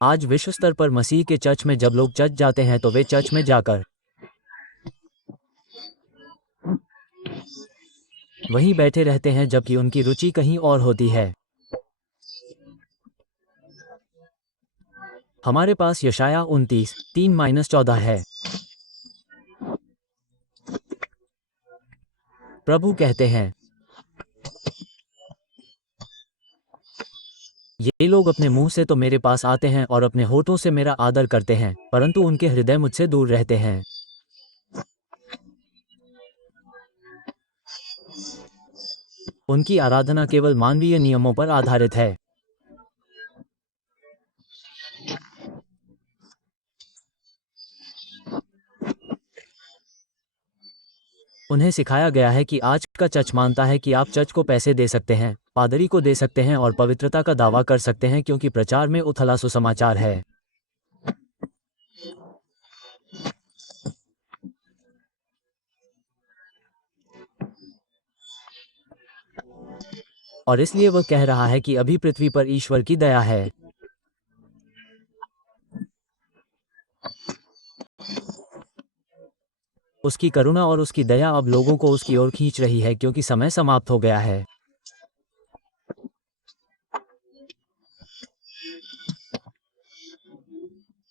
आज विश्व स्तर पर मसीह के चर्च में जब लोग चर्च जाते हैं तो वे चर्च में जाकर वहीं बैठे रहते हैं जबकि उनकी रुचि कहीं और होती है। हमारे पास यशाया 29:3-14 है। प्रभु कहते हैं, ये लोग अपने मुंह से तो मेरे पास आते हैं और अपने होठों से मेरा आदर करते हैं, परंतु उनके हृदय मुझसे दूर रहते हैं। उनकी आराधना केवल मानवीय नियमों पर आधारित है। उन्हें सिखाया गया है कि आज का चर्च मानता है कि आप चर्च को पैसे दे सकते हैं, पादरी को दे सकते हैं और पवित्रता का दावा कर सकते हैं क्योंकि प्रचार में उथला सुसमाचार है। और इसलिए वह कह रहा है कि अभी पृथ्वी पर ईश्वर की दया है। उसकी करुणा और उसकी दया अब लोगों को उसकी ओर खींच रही है क्योंकि समय समाप्त हो गया है।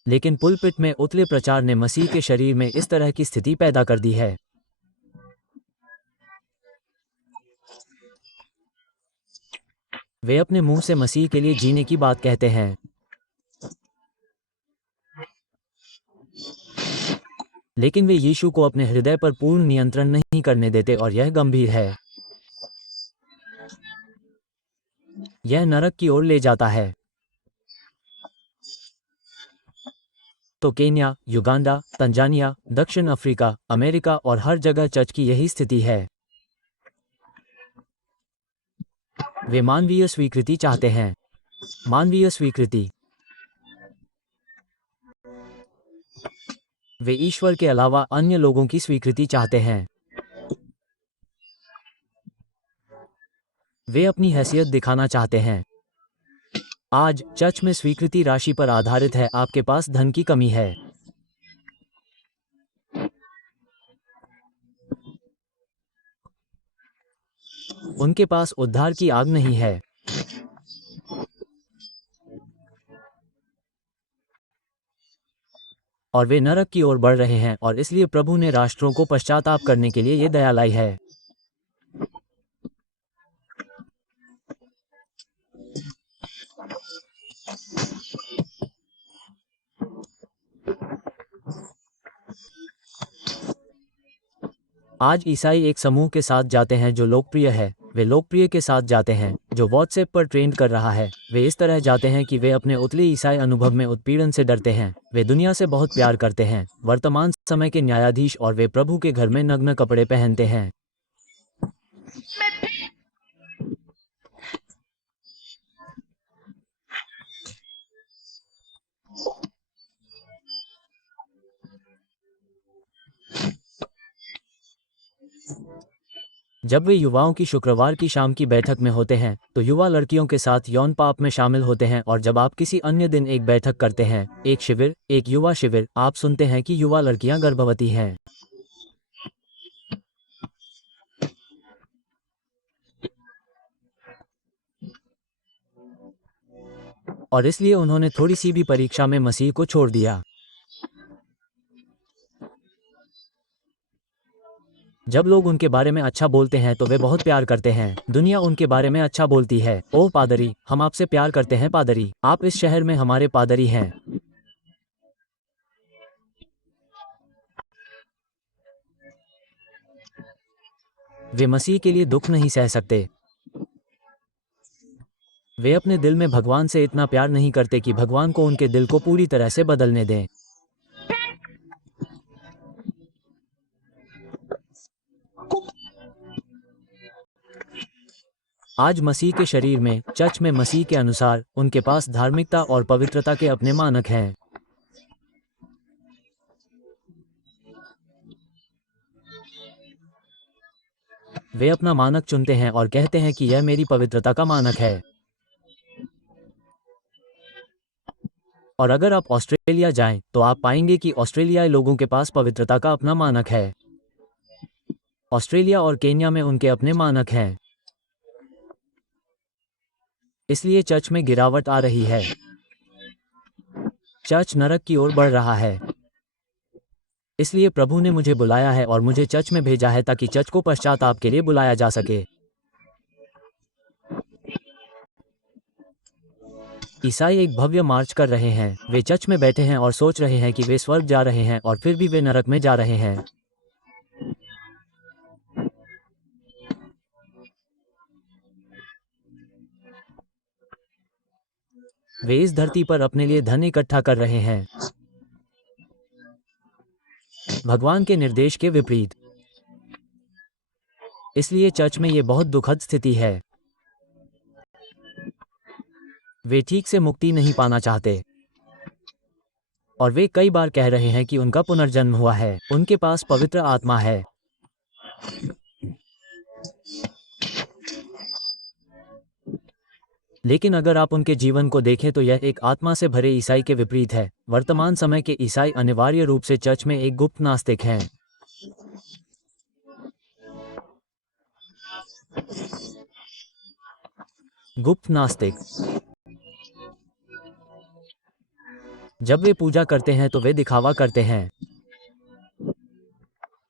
लेकिन पुलपिट में उथले प्रचार ने मसीह के शरीर में इस तरह की स्थिति पैदा कर दी है। वे अपने मुंह से मसीह के लिए जीने की बात कहते हैं, लेकिन वे यीशु को अपने हृदय पर पूर्ण नियंत्रण नहीं करने देते और यह गंभीर है। यह नरक की ओर ले जाता है। तो केन्या, युगांडा, तंजानिया, दक्षिण अफ्रीका, अमेरिका और हर जगह चर्च की यही स्थिति है। वे मानवीय स्वीकृति चाहते हैं। मानवीय स्वीकृति। वे ईश्वर के अलावा अन्य लोगों की स्वीकृति चाहते हैं। वे अपनी हैसियत दिखाना चाहते हैं। आज चर्च में स्वीकृति राशि पर आधारित है। आपके पास धन की कमी है। उनके पास उद्धार की आग नहीं है। और वे नरक की ओर बढ़ रहे हैं और इसलिए प्रभु ने राष्ट्रों को पश्चाताप करने के लिए ये दया लाई है। आज ईसाई एक समूह के साथ जाते हैं जो लोकप्रिय है। वे लोकप्रिय के साथ जाते हैं जो व्हाट्सएप पर ट्रेंड कर रहा है। वे इस तरह जाते हैं कि वे अपने उतले ईसाई अनुभव में उत्पीड़न से डरते हैं। वे दुनिया से बहुत प्यार करते हैं, वर्तमान समय के न्यायाधीश, और वे प्रभु के घर में नग्न कपड़े पहनते हैं। जब वे युवाओं की शुक्रवार की शाम की बैठक में होते हैं तो युवा लड़कियों के साथ यौन पाप में शामिल होते हैं, और जब आप किसी अन्य दिन एक बैठक करते हैं, एक शिविर, एक युवा शिविर, आप सुनते हैं कि युवा लड़कियां गर्भवती हैं। और इसलिए उन्होंने थोड़ी सी भी परीक्षा में मसीह को छोड़ दिया। जब लोग उनके बारे में अच्छा बोलते हैं तो वे बहुत प्यार करते हैं। दुनिया उनके बारे में अच्छा बोलती है। ओह पादरी, हम आपसे प्यार करते हैं पादरी, आप इस शहर में हमारे पादरी हैं। वे मसीह के लिए दुख नहीं सह सकते। वे अपने दिल में भगवान से इतना प्यार नहीं करते कि भगवान को उनके दिल को पूरी तरह से बदलने दें। आज मसीह के शरीर में, चर्च में, मसीह के अनुसार उनके पास धार्मिकता और पवित्रता के अपने मानक हैं। वे अपना मानक चुनते हैं और कहते हैं कि यह मेरी पवित्रता का मानक है। और अगर आप ऑस्ट्रेलिया जाएं, तो आप पाएंगे कि ऑस्ट्रेलियाई लोगों के पास पवित्रता का अपना मानक है। ऑस्ट्रेलिया और केन्या में उनके अपने मानक हैं। इसलिए चर्च में गिरावट आ रही है। चर्च नरक की ओर बढ़ रहा है। इसलिए प्रभु ने मुझे बुलाया है और मुझे चर्च में भेजा है ताकि चर्च को पश्चाताप के लिए बुलाया जा सके। ईसाई एक भव्य मार्च कर रहे हैं। वे चर्च में बैठे हैं और सोच रहे हैं कि वे स्वर्ग जा रहे हैं, और फिर भी वे नरक में जा रहे हैं। वे इस धरती पर अपने लिए धन इकट्ठा कर रहे हैं, भगवान के निर्देश के विपरीत। इसलिए चर्च में ये बहुत दुखद स्थिति है। वे ठीक से मुक्ति नहीं पाना चाहते, और वे कई बार कह रहे हैं कि उनका पुनर्जन्म हुआ है, उनके पास पवित्र आत्मा है। लेकिन अगर आप उनके जीवन को देखें तो यह एक आत्मा से भरे ईसाई के विपरीत है। वर्तमान समय के ईसाई अनिवार्य रूप से चर्च में एक गुप्त नास्तिक हैं। गुप्त नास्तिक। जब वे पूजा करते हैं तो वे दिखावा करते हैं।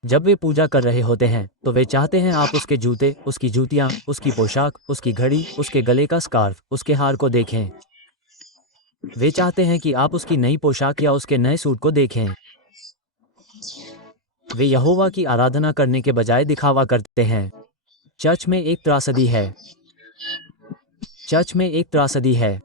जब वे पूजा कर रहे होते हैं तो वे चाहते हैं आप उसके जूते, उसकी जूतियां, उसकी पोशाक, उसकी घड़ी, उसके गले का स्कार्फ, उसके हार को देखें। वे चाहते हैं कि आप उसकी नई पोशाक या उसके नए सूट को देखें। वे यहोवा की आराधना करने के बजाय दिखावा करते हैं। चर्च में एक त्रासदी है। चर्च में एक त्रासदी है।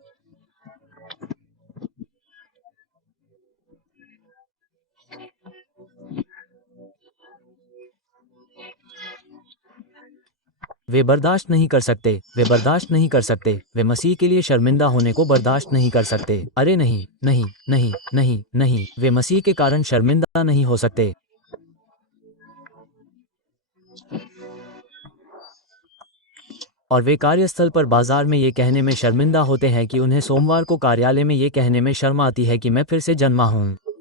वे बर्दाश्त नहीं कर सकते। वे बर्दाश्त नहीं कर सकते। वे मसीह के लिए शर्मिंदा होने को बर्दाश्त नहीं कर सकते। अरे नहीं, नहीं, नहीं, नहीं, नहीं, वे मसीह के कारण शर्मिंदा नहीं हो सकते। और वे कार्यस्थल पर बाजार में ये कहने में शर्मिंदा होते हैं कि उन्हें सोमवार को कार्यालय में ये कहने में शर्म आती है कि मैं फिर से जन्मा हूं।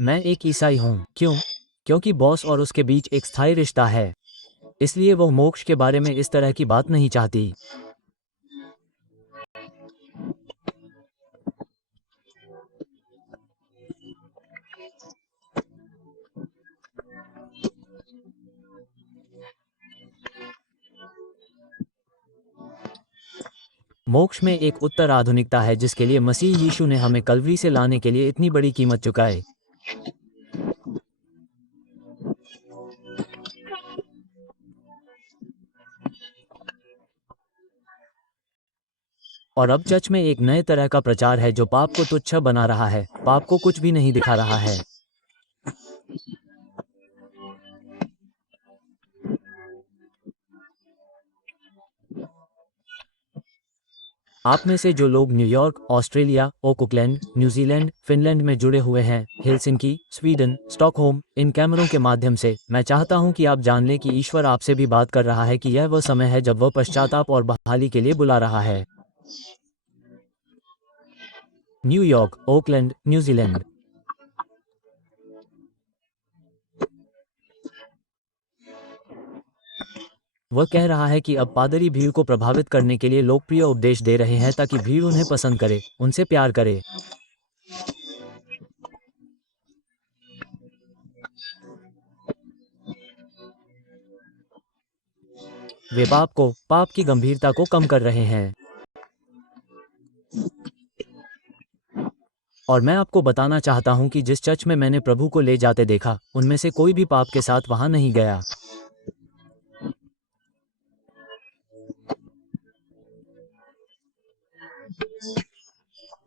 मैं एक ईसाई हूं। क्यों? क्योंकि बॉस और उसके बीच एक स्थायी रिश्ता है। इसलिए वह मोक्ष के बारे में इस तरह की बात नहीं चाहती। मोक्ष में एक उत्तर आधुनिकता है जिसके लिए मसीह यीशु ने हमें कलवरी से लाने के लिए इतनी बड़ी कीमत चुकाई। और अब चर्च में एक नए तरह का प्रचार है जो पाप को तुच्छ बना रहा है, पाप को कुछ भी नहीं दिखा रहा है। आप में से जो लोग New York, Australia, Oakland, New Zealand, Finland में जुड़े हुए हैं, हेलसिंकी, स्वीडन, स्टॉकहोम, इन कैमरों के माध्यम से, मैं चाहता हूं कि आप जान लें कि ईश्वर आपसे भी बात कर रहा है कि यह वह समय है जब वह पश्चाताप और बहाली के लिए बुला रहा है। New York, Oakland, New Zealand. वह कह रहा है कि अब पादरी भीड़ को प्रभावित करने के लिए लोकप्रिय उपदेश दे रहे हैं ताकि भीड़ उन्हें पसंद करे, उनसे प्यार करे। वे पाप की गंभीरता को कम कर रहे हैं। और मैं आपको बताना चाहता हूं कि जिस चर्च में मैंने प्रभु को ले जाते देखा, उनमें से कोई भी पाप के साथ वहां नहीं गया।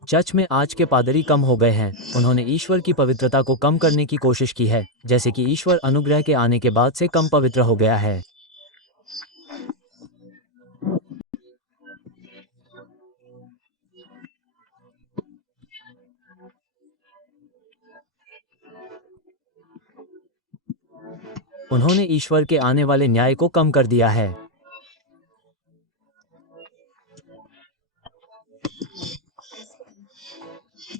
चर्च में आज के पादरी कम हो गए हैं। उन्होंने ईश्वर की पवित्रता को कम करने की कोशिश की है, जैसे कि ईश्वर अनुग्रह के आने के बाद से कम पवित्र हो गया है। उन्होंने ईश्वर के आने वाले न्याय को कम कर दिया है।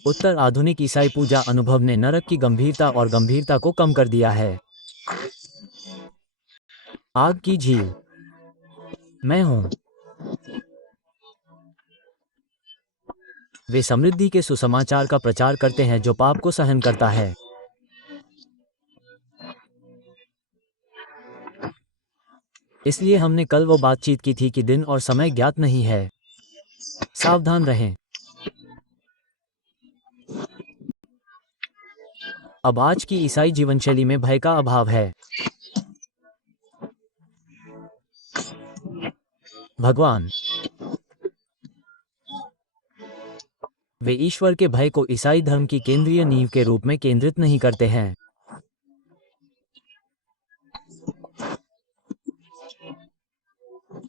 उत्तर आधुनिक ईसाई पूजा अनुभव ने नरक की गंभीरता और गंभीरता को कम कर दिया है। आग की झील। मैं हूं। वे समृद्धि के सुसमाचार का प्रचार करते हैं जो पाप को सहन करता है। इसलिए हमने कल वो बातचीत की थी कि दिन और समय ज्ञात नहीं है। सावधान रहें। अब आज की ईसाई जीवनशैली में भय का अभाव है। भगवान। वे ईश्वर के भय को ईसाई धर्म की केंद्रीय नींव के रूप में केंद्रित नहीं करते हैं।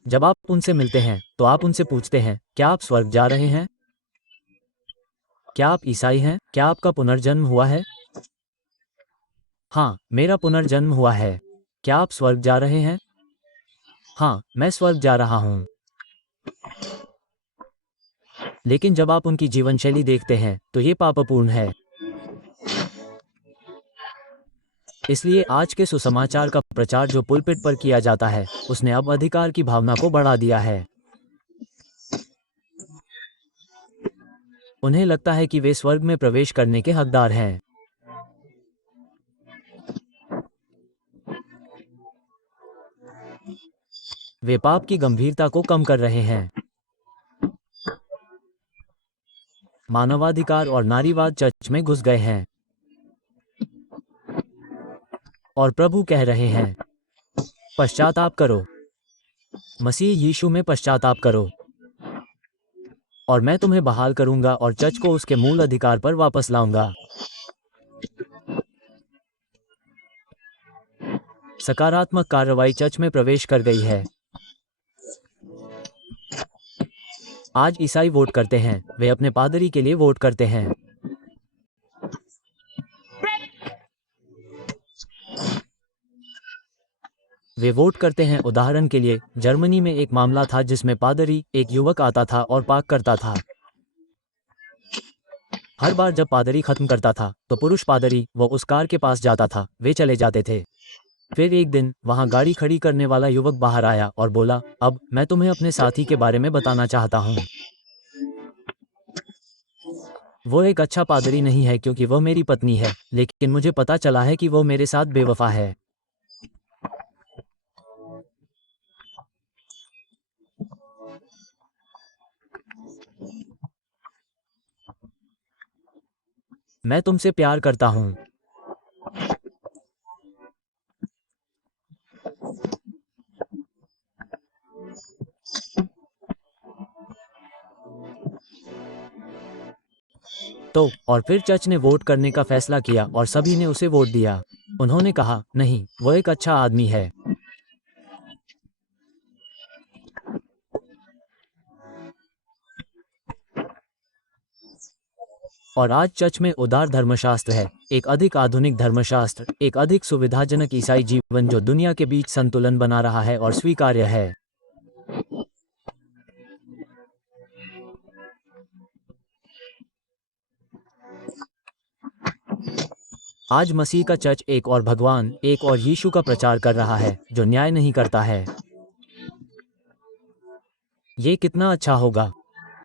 जब आप उनसे मिलते हैं तो आप उनसे पूछते हैं, क्या आप स्वर्ग जा रहे हैं? क्या आप ईसाई हैं? क्या आपका पुनर्जन्म हुआ है? हाँ, मेरा पुनर्जन्म हुआ है। क्या आप स्वर्ग जा रहे हैं? हाँ, मैं स्वर्ग जा रहा हूँ। लेकिन जब आप उनकी जीवनशैली देखते हैं तो ये पापपूर्ण है। इसलिए आज के सुसमाचार का प्रचार जो पुलपिट पर किया जाता है, उसने अब अधिकार की भावना को बढ़ा दिया है। उन्हें लगता है कि वे स्वर्ग में प्रवेश करने के हकदार हैं। वे पाप की गंभीरता को कम कर रहे हैं। मानवाधिकार और नारीवाद चर्च में घुस गए हैं और प्रभु कह रहे हैं, पश्चाताप करो, मसीह यीशु में पश्चाताप करो, और मैं तुम्हें बहाल करूंगा और चर्च को उसके मूल अधिकार पर वापस लाऊंगा। सकारात्मक कार्रवाई चर्च में प्रवेश कर गई है। आज ईसाई वोट करते हैं, वे अपने पादरी के लिए वोट करते हैं। वे वोट करते हैं। उदाहरण के लिए, जर्मनी में एक मामला था जिसमें पादरी, एक युवक आता था और पाक करता था। हर बार जब पादरी खत्म करता था तो पुरुष पादरी वो उस कार के पास जाता था, वे चले जाते थे। फिर एक दिन वहां गाड़ी खड़ी करने वाला युवक बाहर आया और बोला, अब मैं तुम्हें अपने साथी के बारे में बताना चाहता हूं। वो एक अच्छा पादरी नहीं है क्योंकि वह मेरी पत्नी है, लेकिन मुझे पता चला है कि वो मेरे साथ बेवफा है। मैं तुमसे प्यार करता हूं। तो और फिर चर्च ने वोट करने का फैसला किया और सभी ने उसे वोट दिया। उन्होंने कहा, नहीं, वो एक अच्छा आदमी है। और आज चर्च में उदार धर्मशास्त्र है, एक अधिक आधुनिक धर्मशास्त्र, एक अधिक सुविधाजनक ईसाई जीवन जो दुनिया के बीच संतुलन बना रहा है और स्वीकार्य है। आज मसीह का चर्च एक और भगवान, एक और यीशु का प्रचार कर रहा है जो न्याय नहीं करता है। ये कितना अच्छा होगा